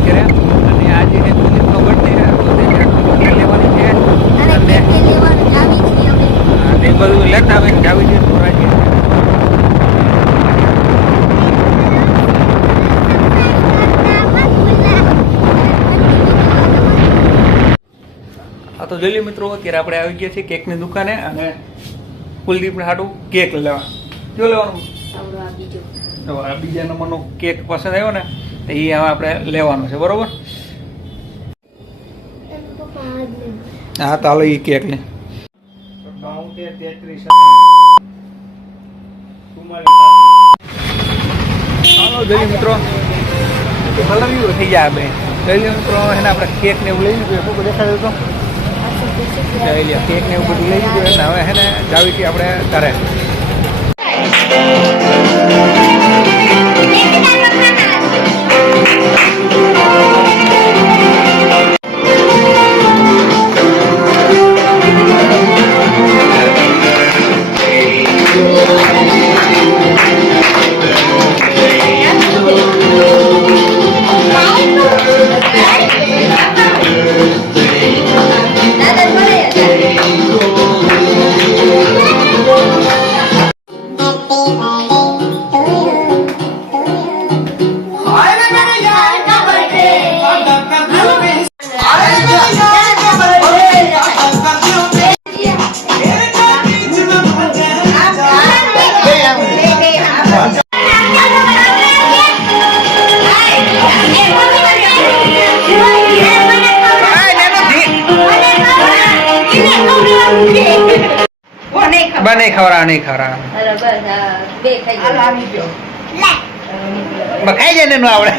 અત્યારે અને આજે જે દુનિત ખબર છે લેવાની છે અને બધું લેતા આવે જાવી છે તો જોઈ મિત્રો અત્યારે આપણે આવી ગયા છીએ કેકની દુકાને અને કુલદીપને હાટું કેક લેવા. કયો લેવાનું? બીજા નંબરનો કેક પસંદ આવ્યો ને એ હવે આપણે લેવાનું છે, બરોબર? હા, ચાલો એ કેક લે હાલો જોઈ મિત્રો. હલવ્યું થઈ જાય બે જોઈ મિત્રો, એને આપણે કેક ને એવું લઈ લીધું શું દેખાડ્યું તો? જોઈ કેક ને એવું બધું લઈ લીધું એટલે હવે હે ને જાવીથી આપણે કરે બા નહીં ખવરા નહીં ખવરા. હાલો બસ આ બે ખાઈ ગયો. બા ખાઈ જાય ને આવડે.